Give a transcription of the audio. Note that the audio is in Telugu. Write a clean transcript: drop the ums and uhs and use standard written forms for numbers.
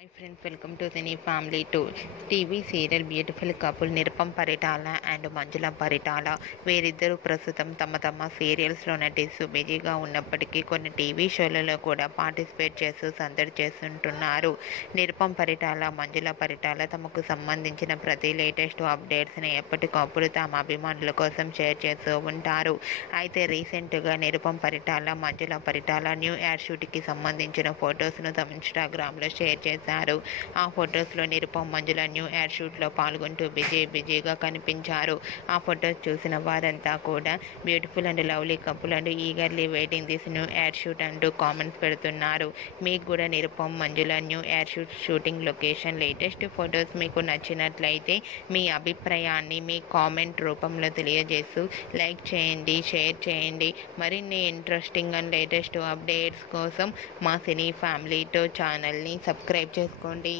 Hi friends, welcome to cine family two. TV serial beautiful couple Nirupam Paritala and Manjula Paritala వీరిద్దరూ ప్రస్తుతం తమ తమ సీరియల్స్లో నటిస్తూ బిజీగా ఉన్నప్పటికీ కొన్ని టీవీ షోలలో కూడా పార్టిసిపేట్ చేస్తూ సందడి చేస్తుంటున్నారు. నిరుపం పరిటాల, మంజుల పరిటాల తమకు సంబంధించిన ప్రతి లేటెస్ట్ అప్డేట్స్ని ఎప్పటికప్పుడు తమ అభిమానుల కోసం షేర్ చేస్తూ ఉంటారు. అయితే రీసెంట్గా నిరుపం పరిటాల, మంజుల పరిటాల న్యూ యాడ్ షూట్కి సంబంధించిన ఫొటోస్ను తమ ఇన్స్టాగ్రామ్లో షేర్ చేశారు. ఆ ఫొటోస్లో నిరుపం, మంజుల న్యూ యాడ్ షూట్లో పాల్గొంటూ బిజీగా కనిపించారు. ఆ ఫొటోస్ చూసిన వారంతా కూడా beautiful and lovely couple and eagerly waiting this new ad shoot అంటూ కామెంట్స్ పెడుతున్నారు. మీకు కూడా Nirupam, Manjula new ad shooting location latest photos మీకు నచ్చినట్లయితే మీ అభిప్రాయాన్ని మీ కామెంట్ రూపంలో తెలియజేస్తూ లైక్ చేయండి, షేర్ చేయండి. మరిన్ని ఇంట్రెస్టింగ్ అండ్ లేటెస్ట్ అప్డేట్స్ కోసం మా సినీ ఫ్యామిలీ టూ ఛానల్ని సబ్స్క్రైబ్ చేసుకోండి.